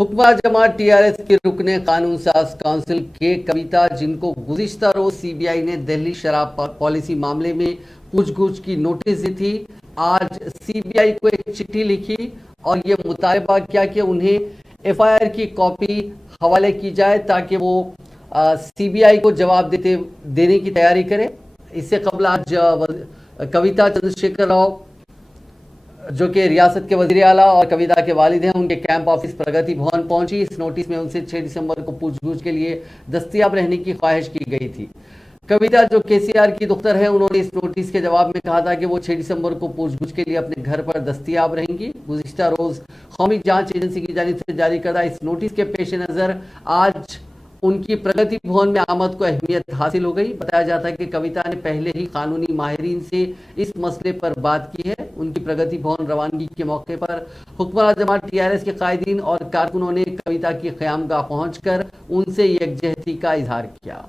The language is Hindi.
हुक्मा जमात टीआरएस के रुकने कानून साज काउंसिल के कविता, जिनको गुज़िश्ता रोज सीबीआई ने दिल्ली शराब पॉलिसी मामले में पूछगछ की नोटिस दी थी, आज सीबीआई को एक चिट्ठी लिखी और ये मुतालबा किया कि उन्हें एफआईआर की कॉपी हवाले की जाए ताकि वो सीबीआई को जवाब देने की तैयारी करे। इससे कबल आज कविता चंद्रशेखर राव जो कि रियासत के वज़ीर आला और कविता के वालिद हैं, उनके कैंप ऑफिस प्रगति भवन पहुंची। इस नोटिस में उनसे 6 दिसंबर को पूछगछ के लिए दस्तयाब रहने की ख्वाहिश की गई थी। कविता जो केसीआर की दुख्तर है, उन्होंने इस नोटिस के जवाब में कहा था कि वो 6 दिसंबर को पूछगछ के लिए अपने घर पर दस्तयाब रहेंगी। गुज़िश्ता रोज कौमी जांच एजेंसी की जानिब से जारी करदा इस नोटिस के पेश नज़र आज उनकी प्रगति भवन में आमद को अहमियत हासिल हो गई। बताया जाता है कि कविता ने पहले ही कानूनी माहिरीन से इस मसले पर बात की है। उनकी प्रगति भवन रवानगी के मौके पर हुक्मरान जमात टीआरएस के कायदीन और कारकुनों ने कविता की क़यामगाह पहुंचकर उनसे यकजहती का इजहार किया।